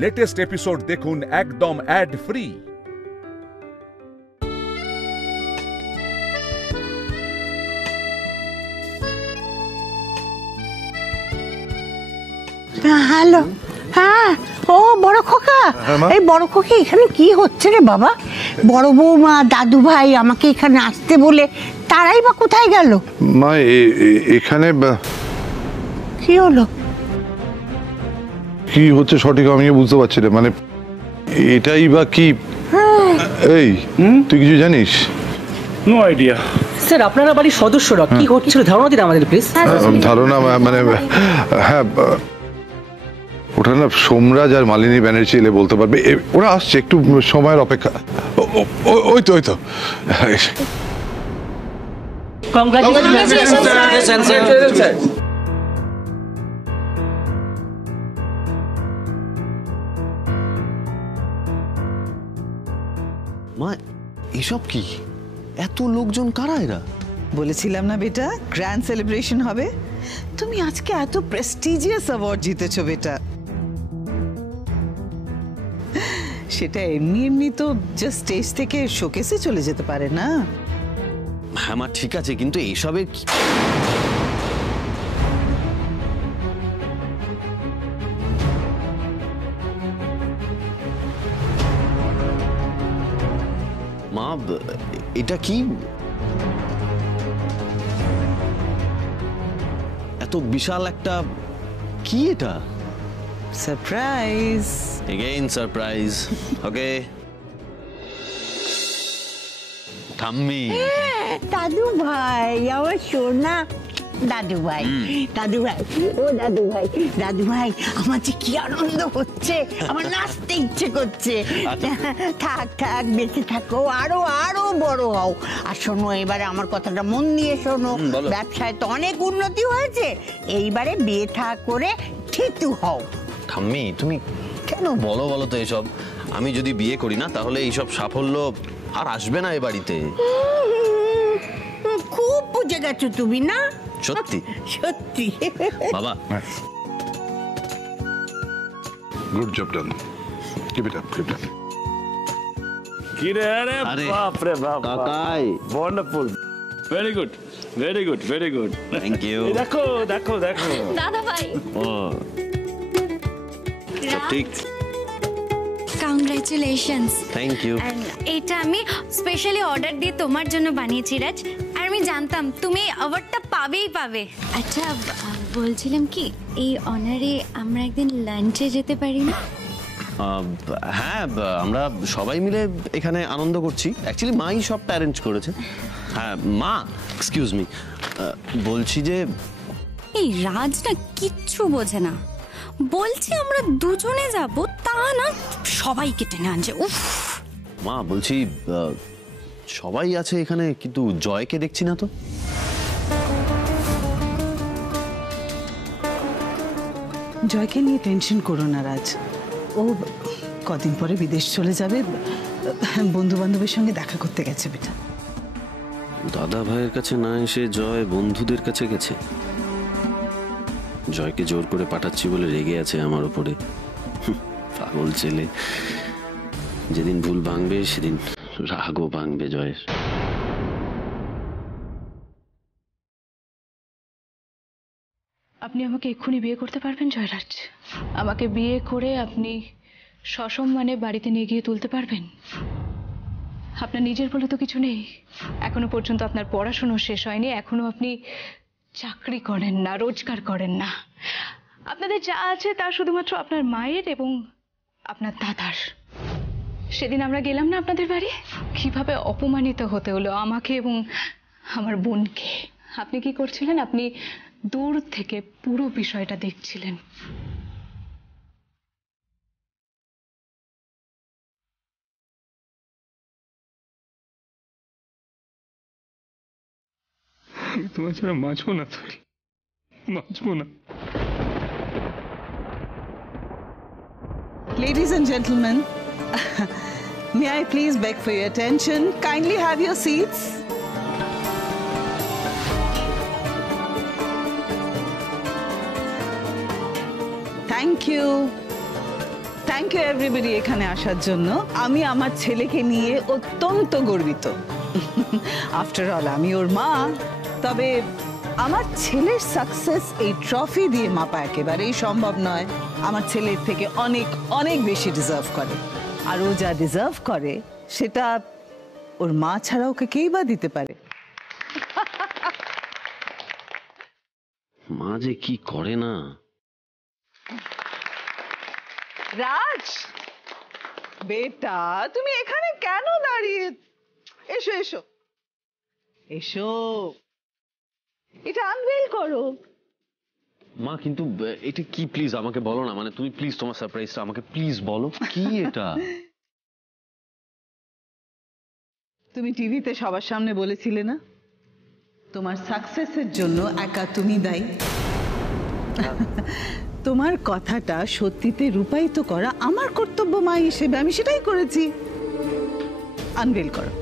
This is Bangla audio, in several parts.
লেটেস্ট এপিসোড দেখুন একদম অ্যাড ফ্রি। হ্যালো, হ্যাঁ, ও বড় খোকা, এই বড় খোকা এখানে কি হচ্ছে রে বাবা? বড় বৌমা দাদু ভাই আমাকে এখানে আসতে বলে তারাই বা কোথায় গেল? মা এখানে কি হলো? কি হচ্ছে সঠিক আমি বুঝতে পারছি না, মানে এটাই বা কি? এই তুই কিছু জানিস? No idea sir. আপনারা বাড়ির সদস্যরা কি হচ্ছিল ধারণা দিন আমাদের প্লিজ। ধারণা মানে হ্যাঁ, ওটা না সোমরাজ আর মালিনী ব্যানার্জি এলে বলতে পারবে, ওরা আসছে, একটু সময়ের অপেক্ষা। ওই তো মা এসব কি? এত লোকজন কারা এরা? বলেছিলাম না বেটা, গ্র্যান্ড সেলিব্রেশন হবে। তুমি আজকে এত প্রেস্টিজিয়াস অ্যাওয়ার্ড জিতেছো বেটা। সেটা এমনি এমনি তো জাস্ট স্টেজ থেকে শোকেসে চলে যেতে পারে না। হ্যাঁ মা ঠিক আছে, কিন্তু এইসবের কি? মা এটা কি? এত বিশাল একটা কি এটা? সারপ্রাইজ। Again surprise. ওকে ঠাম্মি। দাদু ভাই, আমার সোনা দাদু ভাই, দাদু ভাই, ও দাদু ভাই, দাদু ভাই, আমার যে কি আনন্দ হচ্ছে, আমার নাচতে ইচ্ছে করছে। থাক থাক, বেঁচে থাকো, আরো আরো বড় হও। আর শোনো, এবারে আমার কথাটা মন দিয়ে শোনো, ব্যবসায় তো অনেক উন্নতি হয়েছে, এইবারে বিয়ে থা করে ঠিকু হও। ঠাম্মি তুমি কেন বলো তো এসব? আমি যদি বিয়ে করি না তাহলে এইসব সাফল্য আর আসবে না এ বাড়িতে। খুব বুঝে গেছো তুমি না? সত্যি সত্যি বাবা। Good job done, keep it up, keep it up. কি রে? আরে বাপ রে বাপ, কাকাই wonderful, very good, very good, very good. Thank you. দেখো দেখো দেখো দাদা ভাই, ও ঠিক। কংগ্রাচুলেশনস। Thank you. এটা আমি স্পেশালি অর্ডার দিয়ে তোমার জন্য বানিয়েছি রাজ, আর আমি জানতাম তুমি অ্যাওয়ার্ডটা পাবে। আচ্ছা বলছিলাম কি, এই অনারে আমরা একদিন লাঞ্চে যেতে পারি না? হ্যাঁ আমরা সবাই মিলে এখানে আনন্দ করছি, অ্যাকচুয়ালি মাই সবটা অ্যারেঞ্জ করেছে। হ্যাঁ মা, এক্সকিউজ মি, বলছি যে এই রাজ না কিচ্ছু বোঝে না, বলছি আমরা দুজনে যাব, তা না সবাইকে টেনে আনছে। উফ মা বলছি সবাই আছে এখানে, কিন্তু জয়কে দেখছি না তো। জয়কে নিয়ে টেনশন করো না রাজ, ও কদিন পরে বিদেশ চলে যাবে, বন্ধু বান্ধবের সঙ্গে দেখা করতে গেছে বেটা। দাদা ভাইয়ের কাছে না এসে জয় বন্ধুদের কাছে গেছে। জয়কে জোর করে পাঠাচ্ছি বলে রেগে আছে আমার উপরে। পাগল ছেলে, যেদিন ভুল ভাঙবে সেদিন রাগও ভাঙবে জয়ের। আপনি আমাকে এক্ষুনি বিয়ে করতে পারবেন জয়রাজ? আমাকে বিয়ে করে আপনি সসম্মানে বাড়িতে নিয়ে গিয়ে তুলতে পারবেন? আপনার নিজের বলে তো কিছু নেই, এখনো পর্যন্ত আপনার পড়াশোনা শেষ হয়নি, এখনো আপনি চাকরি করেন না, রোজগার করেন না। আপনাদের যা আছে তা শুধুমাত্র আপনার মায়ের এবং আপনার দাদার। সেদিন আমরা গেলাম না আপনাদের বাড়ি, কিভাবে অপমানিত হতে হলো আমাকে এবং আমার বোনকে। আপনি কি করছিলেন? আপনি দূর থেকে পুরো বিষয়টা দেখছিলেন। আমি তোমার ছাড়া বাঁচবো না, বাঁচবো না। Ladies and gentlemen, may I please beg for your attention? Kindly have your seats. Thank you. Thank you everybody এখানে আসার জন্য। আমি আমার ছেলেকে নিয়ে অত্যন্ত গর্বিত। আফটার অল আমি ওর মা। তবে আমার ছেলের সাকসেস এই ট্রফি দিয়ে মাপা একেবারেই সম্ভব নয়। আমার ছেলের থেকে অনেক অনেক বেশি ডিজার্ভ করে, আর ও যা ডিজার্ভ করে সেটা ওর মা ছাড়া ওকে কেই বা দিতে পারে। মা যে কি করে না। রাজ বেটা, তুমি এখানে কেন দাঁড়িয়ে? এসো এসো এসো, এটা আনভেল করো। মা কিন্তু এটা কি, প্লিজ আমাকে বলো না, মানে তুমি প্লিজ তোমার সারপ্রাইজটা আমাকে প্লিজ বলো, কি এটা? তুমি টিভিতে সবার সামনে বলেছিলে না তোমার সাকসেসের জন্য একা তুমি দায়ী। তোমার কথাটা সত্যিতে রূপায়িত করা আমার কর্তব্য মা হিসেবে, আমি সেটাই করেছি। আনভেল করো।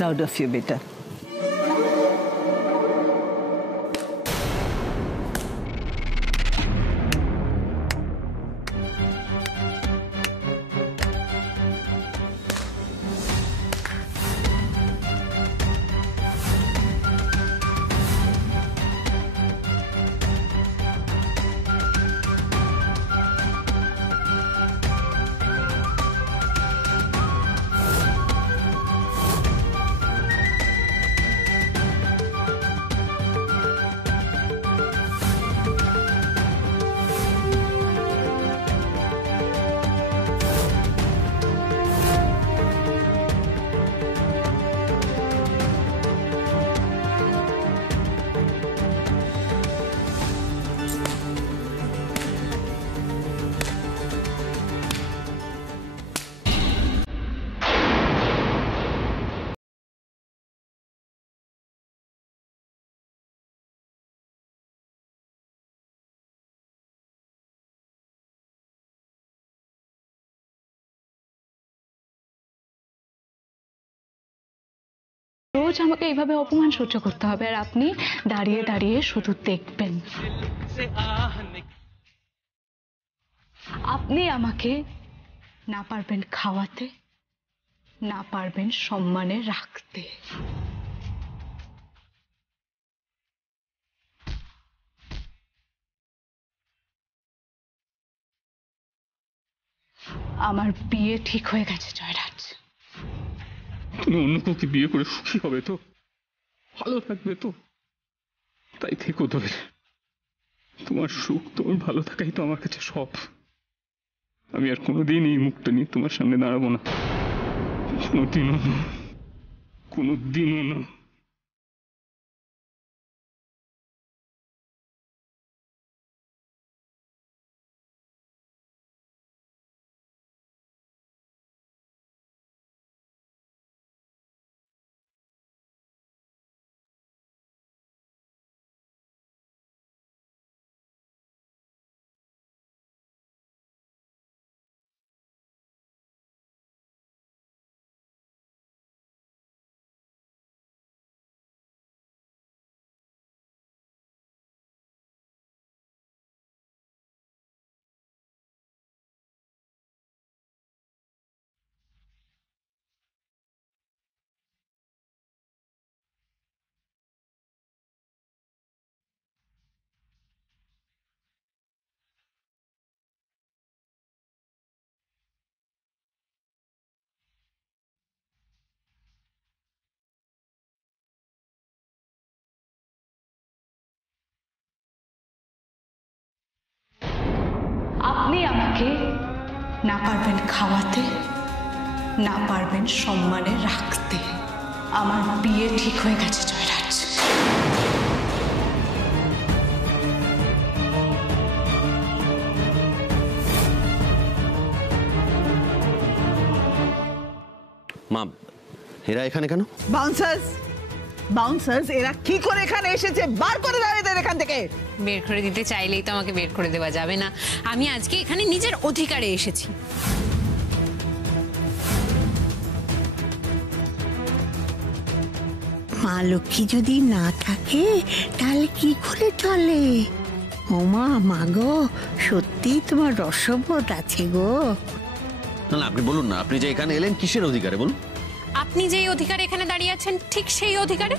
Proud of you, beta. রোজ আমাকে এইভাবে অপমান সহ্য করতে হবে, আর আপনি দাঁড়িয়ে দাঁড়িয়ে শুধু দেখবেন। আপনি আমাকে না পারবেন খাওয়াতে, না পারবেন সম্মানে রাখতে। আমার বিয়ে ঠিক হয়ে গেছে জয়রাজ। তুমি অন্য কাউকে বিয়ে করে সুখী হবে তো, ভালো থাকবে তো, তাই থেকো তবে। তোমার সুখ, তোমার ভালো থাকাই তো আমার কাছে সব। আমি আর কোনোদিন এই মুখটা নিয়ে তোমার সামনে দাঁড়াবো না, কোনোদিনও না, কোনোদিনও না। আমাকে না পারবেন খাওয়াতে, না পারবেন সম্মানে রাখতে। আমার বিয়ে ঠিক হয়ে গেছে জয়রাজ। মা, এরা এখানে কেন? বাউন্সার্স, বাউন্সার্স এরা কি করে এখানে এসেছে? বার করে দাও এদের এখান থেকে। বের করে দিতে চাইলেই তো আমাকে বের করে দেওয়া যাবে না। আমি আজকে এখানে নিজের অধিকারে এসেছি। মা লক্ষ্মী যদি না থাকে তাহলে কি করে চলে? ওমা মা গো, সত্যি তোমার রসবোধ আছে গো। না না, আপনি বলুন না, আপনি যে এখানে এলেন কিসের অধিকারে বলুন? আপনি যেই অধিকারে এখানে দাঁড়িয়ে আছেন ঠিক সেই অধিকারে।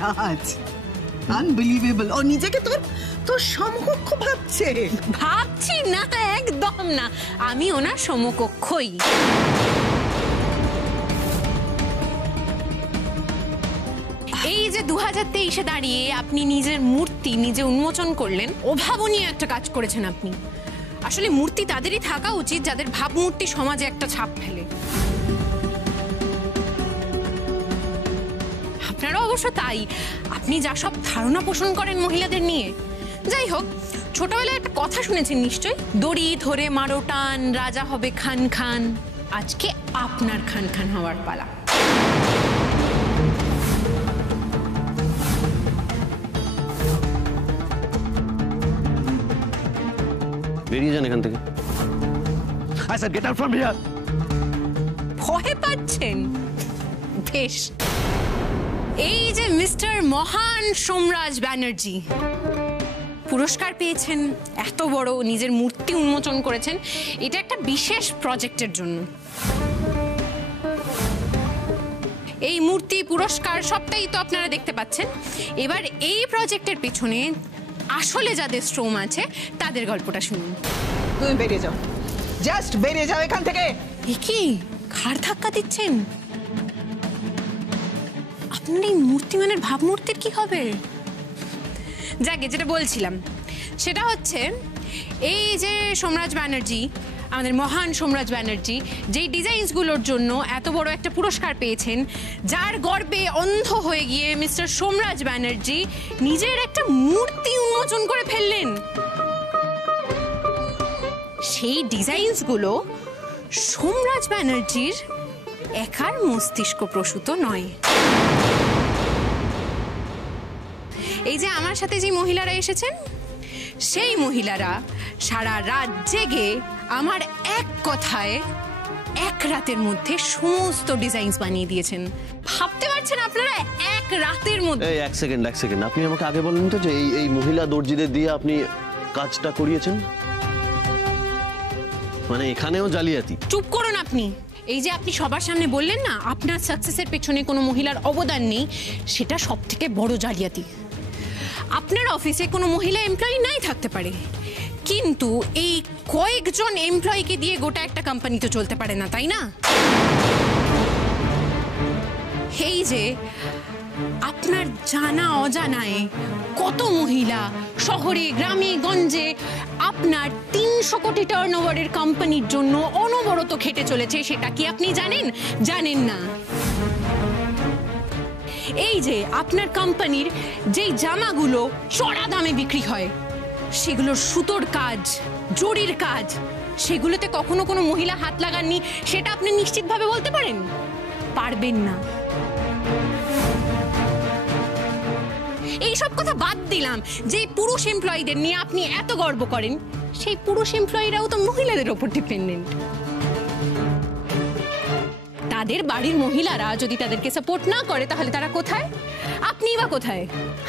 রাজ, আনবিলিভেবল। ও নিজেকে তোর তোর সমকক্ষ ভাবছে। ভাবছি না, একদম না, আমি ওনার সমকক্ষই। এই যে 2023-এ দাঁড়িয়ে আপনি নিজের মূর্তি নিজে উন্মোচন করলেন, অভাবনীয় একটা কাজ করেছেন আপনি। আসলে মূর্তি তাদেরই থাকা উচিত যাদের ভাবমূর্তি সমাজে একটা ছাপ ফেলে। আপনারা অবশ্য তাই। আপনি যা সব ধারণা পোষণ করেন মহিলাদের নিয়ে। যাই হোক, ছোটবেলায় একটা কথা শুনেছেন নিশ্চয়ই, দড়ি ধরে মারো টান, রাজা হবে খান খান। আজকে আপনার খান খান হওয়ার পালা। বেরিয়ে যান এখান থেকে। I said get out from here. ভয় পাচ্ছেন? বেশ, এই যে মিস্টার মহান সোমরাজ ব্যানার্জি পুরস্কার পেয়েছেন, এত বড় নিজের মূর্তি উন্মোচন করেছেন, এটা একটা বিশেষ প্রজেক্টের জন্য। এই মূর্তি পুরস্কার সবটাই তো আপনারা দেখতে পাচ্ছেন। এবার এই প্রজেক্টের পিছনে আসলে যাদের শ্রম আছে তাদের গল্পটা শুনুন। তুমি বেরিয়ে যাও, জাস্ট বেরিয়ে যাও এখান থেকে। কি ঘাড় ধাক্কা দিচ্ছেন? আপনার এই মূর্তিমানের ভাবমূর্তির কি হবে? যাকে যেটা বলছিলাম সেটা হচ্ছে, এই যে সোমরাজ ব্যানার্জি, আমাদের মহান সোমরাজ ব্যানার্জি যেই ডিজাইনসগুলোর জন্য এত বড় একটা পুরস্কার পেয়েছেন, যার গর্বে অন্ধ হয়ে গিয়ে মিস্টার সোমরাজ ব্যানার্জি নিজের একটা মূর্তি উন্মোচন করে ফেললেন, সেই ডিজাইনসগুলো সোমরাজ ব্যানার্জির একার মস্তিষ্ক প্রসূত নয়। এই যে আমার সাথে যে মহিলারা এসেছেন, সেই মহিলারা সারা রাত জেগে আমার এক কথায় এক রাতের মধ্যে সমস্ত ডিজাইনস বানিয়ে দিয়েছেন। ভাবতে পারছেন আপনারা, এক রাতের মধ্যে। এই এক সেকেন্ড, আপনি আমাকে আগে বলেন তো যে এই মহিলা দর্জিদের দিয়ে আপনি কাজটা করিয়েছেন? মানে এখানেও জালিয়াতি? চুপ করুন আপনি। এই যে আপনি সবার সামনে বললেন না আপনার সাকসেসের পেছনে কোনো মহিলার অবদান নেই, সেটা সব থেকে বড় জালিয়াতি। আপনার অফিসে কোনো মহিলা এমপ্লয়ি নাই থাকতে পারে, কিন্তু এই কয়েকজন এমপ্লয়িকে দিয়ে গোটা একটা কোম্পানি তো চলতে পারে না, তাই না? এই যে আপনার জানা অজানায় কত মহিলা শহরে গ্রামে গঞ্জে আপনার 300 কোটি টার্নওভারের কোম্পানির জন্য অনবরত খেটে চলেছে, সেটা কি আপনি জানেন? জানেন না। এই যে আপনার কোম্পানির যেই জামাগুলো চড়া দামে বিক্রি হয়, সেগুলোর সুতোর কাজ, জরির কাজ, সেগুলোতে কখনো কোনো মহিলা হাত লাগাননি, সেটা আপনি নিশ্চিতভাবে বলতে পারেন? পারবেন না। এইসব কথা বাদ দিলাম, যে পুরুষ এমপ্লয়িদের নিয়ে আপনি এত গর্ব করেন, সেই পুরুষ এমপ্লয়িরাও তো মহিলাদের ওপর ডিপেন্ডেন্ট। তাদের বাড়ির মহিলারা যদি তাদেরকে সাপোর্ট না করে তাহলে তারা কোথায়? আপনি বা কোথায়?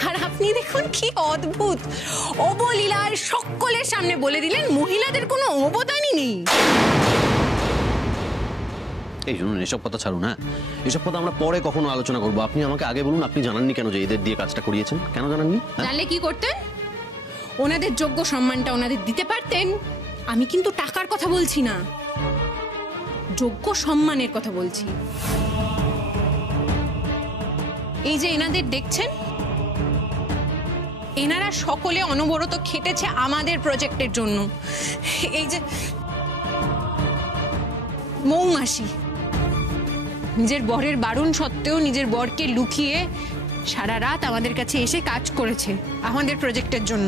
আর আপনি দেখুন কি অদ্ভুত, অবলীলার সকলের সামনে বলে দিলেন মহিলাদের কোনো অবদানই নেই। এই শুনুন, এসব কথা ছাড়ুন। হ্যাঁ, এসব কথা আমরা পরে কখনো আলোচনা করবো। আপনি আমাকে আগে বলুন, আপনি জানাননি কেন যে এদের দিয়ে কাজটা করিয়েছেন? কেন জানাননি? জানলে কি করতেন? ওনাদের যোগ্য সম্মানটা ওনাদের দিতে পারতেন। আমি কিন্তু টাকার কথা বলছি না, যোগ্য সম্মানের কথা বলছি। এই যে এনাদের দেখছেন, এনারা সকলে অনবরত খেটেছে আমাদের প্রজেক্টের জন্য। এই যে মৌমাসি নিজের বরের বারণ সত্ত্বেও নিজের বরকে লুকিয়ে সারা রাত আমাদের কাছে এসে কাজ করেছে আমাদের প্রজেক্টের জন্য।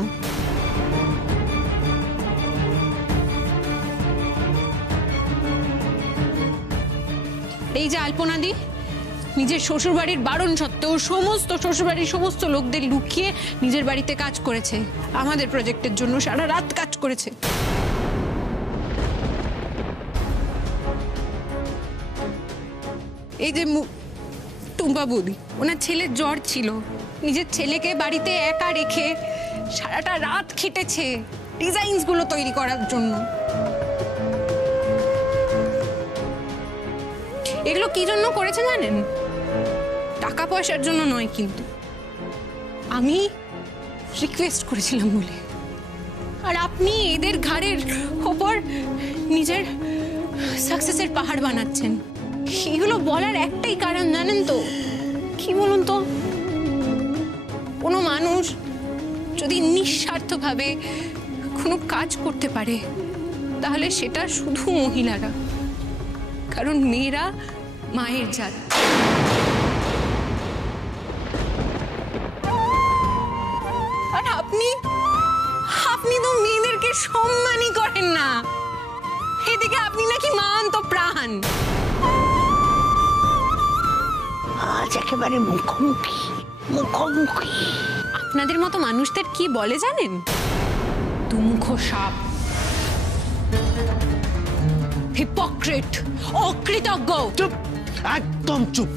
এই যে আলপনাদি নিজের শ্বশুরবাড়ির বারণ সত্ত্বেও সমস্ত শ্বশুরবাড়ির সমস্ত লোকদের লুকিয়ে নিজের বাড়িতে কাজ করেছে আমাদের প্রজেক্টের জন্য, সারা রাত কাজ করেছে। এই যে টুম্পা বৌদি, ওনার ছেলের জ্বর ছিল, নিজের ছেলেকে বাড়িতে একা রেখে সারাটা রাত খেটেছে ডিজাইনসগুলো তৈরি করার জন্য। এগুলো কি জন্য করেছে জানেন? টাকা পয়সার জন্য নয়, কিন্তু আমি রিকোয়েস্ট করেছিলাম বলে। আর আপনি এদের ঘাড়ের ওপর নিজের সাকসেসের পাহাড় বানাচ্ছেন। এগুলো বলার একটাই কারণ জানেন তো কি বলুন তো? কোনো মানুষ যদি নিঃস্বার্থভাবে কোনো কাজ করতে পারে তাহলে সেটা শুধু মহিলারা, কারণ মেয়েরা মায়ের জাত। আর আপনি তো মেয়েদেরকে সম্মানই করেন না। এদিকে আপনি নাকি মান তো প্রাণ। আজ একেবারে মুখোমুখি। আপনাদের মতো মানুষদের কি বলে জানেন? দুমুখ সাপ, হিপোক্রেট, অকৃতজ্ঞ। চুপ, একদম চুপ।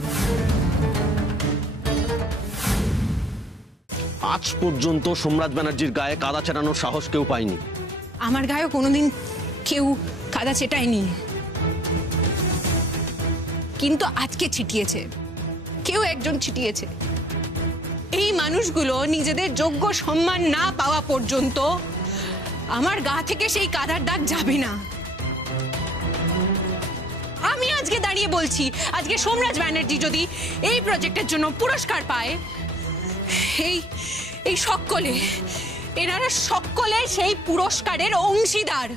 আজ পর্যন্ত সোমরাজ ব্যানার্জির গায়ে কাদা ছেটানোর সাহস কেউ পায়নি। আমার গায়েও কোনোদিন কেউ কাদা ছেটায়নি, কিন্তু আজকে ছিটিয়েছে, কেউ একজন ছিটিয়েছে। এই মানুষগুলো নিজেদের যোগ্য সম্মান না পাওয়া পর্যন্ত আমার গা থেকে সেই কাদার দাগ যাবে না। আমি আজকে দাঁড়িয়ে বলছি, আজকে সোমরাজ ব্যানার্জি যদি এই প্রজেক্টের জন্য পুরস্কার পায়, এই সকলে, এনারা সকলে সেই পুরস্কারের অংশীদার।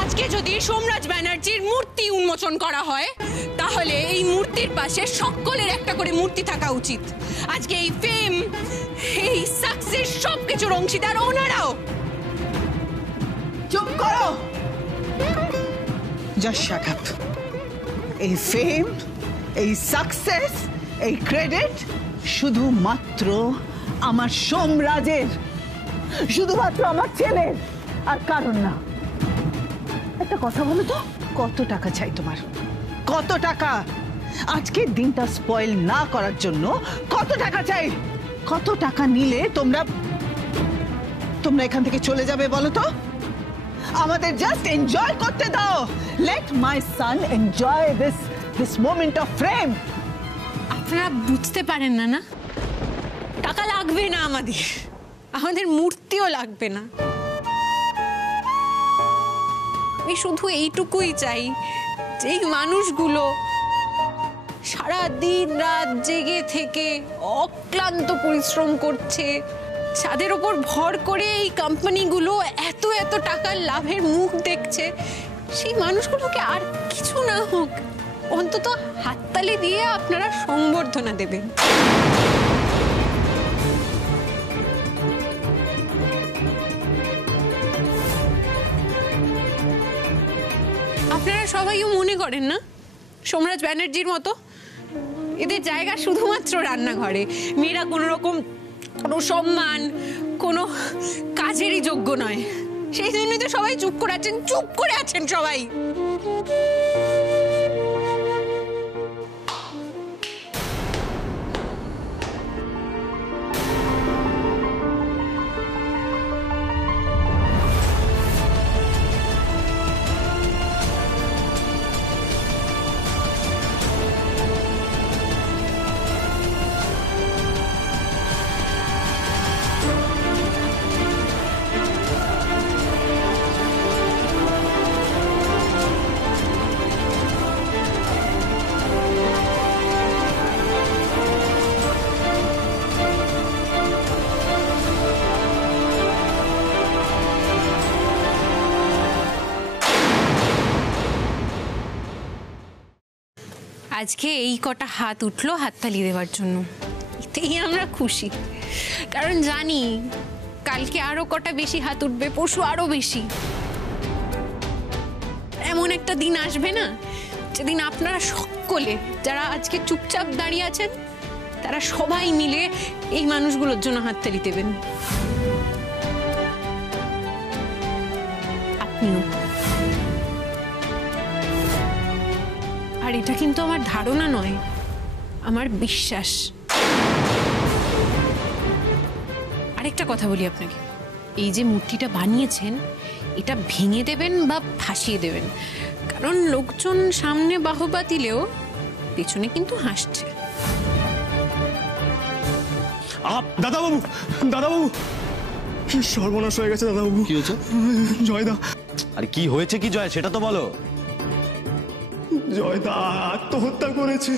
আজকে যদি সোমরাজ ব্যানার্জির মূর্তি উন্মোচন করা হয় তাহলে এই মূর্তির পাশে সকলের একটা করে মূর্তি থাকা উচিত। আজকে এই ফেম, এই সাকসেস সবকিছুর অংশীদার ওনারাও। চুপ করো, জাস্ট শাট আপ। এই ফেম, এই সাকসেস, এই ক্রেডিট শুধুমাত্র আমার সোমরাজের, শুধুমাত্র আমার ছেলের, আর কারণ না। একটা কথা বলো তো, কত টাকা চাই তোমার? কত টাকা? আজকের দিনটা স্পয়েল না করার জন্য কত টাকা চাই? কত টাকা নিলে তোমরা এখান থেকে চলে যাবে বলো তো? আমাদের জাস্ট এনজয় করতে দাও। Let my son enjoy this moment of frame. আপনারা বুঝতে পারেন না, না টাকা লাগবে না, আমাদের মূর্তিও লাগবে না। আমি শুধু এইটুকুই চাই, যেই মানুষগুলো সারা দিন রাত জেগে থেকে অক্লান্ত পরিশ্রম করছে, যাদের ওপর ভর করে এই কোম্পানিগুলো এত এত টাকার লাভের মুখ দেখছে, সেই মানুষগুলোকে আর কিছু না হোক অন্তত হাততালি দিয়ে আপনারা সংবর্ধনা দেবেন। আপনারা সবাইও মনে করেন না সোমরাজ ব্যানার্জির মতো এদের জায়গা শুধুমাত্র রান্নাঘরে? মেয়েরা কোনো রকম কোনো সম্মান, কোনো কাজেরই যোগ্য নয়। সেই জন্যই তো সবাই চুপ করে আছেন সবাই। আজকে এই কটা হাত উঠলো হাততালি দেওয়ার জন্য, এতেই আমরা খুশি। কারণ জানি কালকে আরো কটা বেশি হাত উঠবে, পরশু আরো বেশি। এমন একটা দিন আসবে না যেদিন আপনারা সকলে যারা আজকে চুপচাপ দাঁড়িয়ে আছেন তারা সবাই মিলে এই মানুষগুলোর জন্য হাততালি দেবেন। আপনিও। আর এটা কিন্তু আমার ধারণা নয়, আমার বিশ্বাস। আরেকটা কথা বলি আপনাকে, এই যে মূর্তিটা বানিয়েছেন এটা ভেঙে দেবেন বা ভাসিয়ে দেবেন, কারণ লোকজন সামনে বাহবা দিলেও পেছনে কিন্তু হাসছে। দাদাবাবু, দাদাবাবু, সর্বনাশ হয়ে গেছে দাদাবাবু। কি হয়েছে? জয়দা। আরে কি হয়েছে কি জয়, সেটা তো বলো। জয়দা আত্মহত্যা করেছে।